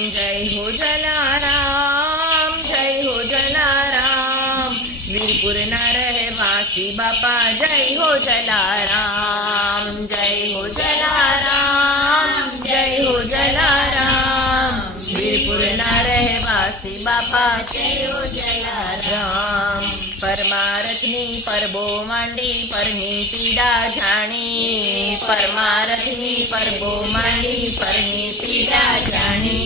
जय हो जलाराम, जय हो जलाराम। वीरपुर ना रहवासी बापा जय हो जलाराम, जय हो जलाराम, जय हो जलाराम। वीरपुर ना रहवासी बापा जय हो जलाराम। परमारथनी परबो मांडी परनी पीड़ा जाणी, परमारथनी परबो मांडी परनी पीड़ा जाणी।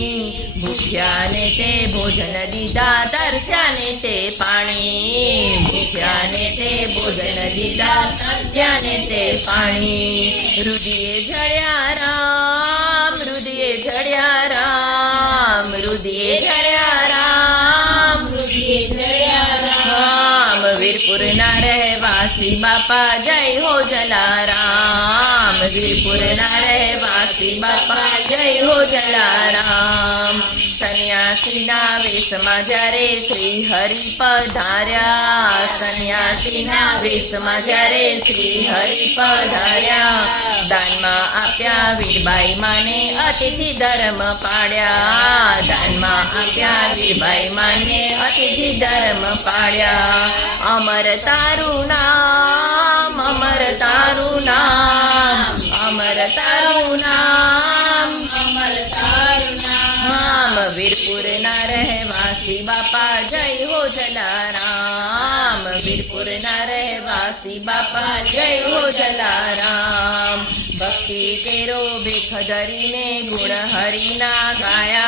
भूख्या ने ते भोजन दीधा, तरस्या ने ते पाणी, भूख्या ने ते भोजन दीधा, तरस्या ने ते पाणी। रुदिये झळ्या राम, रुदिये झळ्या राम, रुदिये झळ्या राम, रुदिये झळ्या राम। वीरपुर ना रहवासी बापा जय हो जलाराम, वीरपुर ना रहवासी बापा जय हो जलाराम। सन्यासी ना वेशमा જ્યારે શ્રી હરિ પધાર્યા, સન્યાસી ના વેશમાં જ્યારે શ્રી હરિ પધાર્યા। દાનમાં આપ્યા વીરબાઈ માને અતિથિ ધર્મ પાડ્યા, દાનમાં આપ્યા વીરબાઈ માને અતિથિ ધર્મ પાડ્યા। અમર તારું નામ, અમર તારું નામ, અમર તારું નામ, અમર તારું નામ। વીરપુર ના રહેવાસી બાપા જય हो जलाराम, वीरपुर ना रहवासी बापा जय हो जलाराम। भक्ति केरो भीख धरीने गुण हरिना गाया,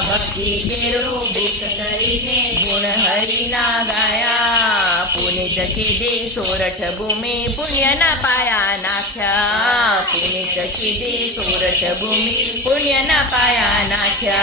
भक्ति केरो भीख धरीने गुण हरिना गाया। पुनित कीधी सोरठ भूमि पुण्य ना पाया नाख्या, पुनित कीधी सोरठ भूमि पुण्य ना पाया नाख्या।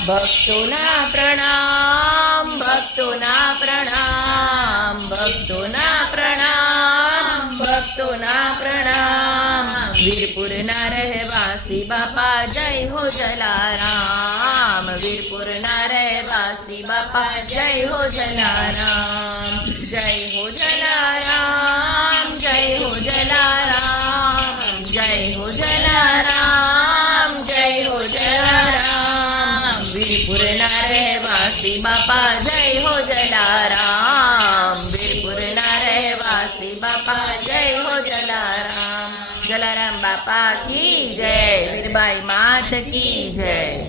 भक्तों ना प्रणाम, भक्तों ना प्रणाम, भक्तों ना प्रणाम, भक्तों ना प्रणाम। वीरपुर ना रहवासी बापा जय हो जलाराम, वीरपुर ना रहवासी बापा जय हो जलाराम। जय हो जलाराम, जय हो जलाराम, जय हो जलाराम, जय हो जलाराम। वीरपुर ना रहवासी बापा जय हो जलाराम, वीरपुर ना रहवासी बापा जय हो जलाराम। जलाराम बापा की जय, वीरबाई मात की जय।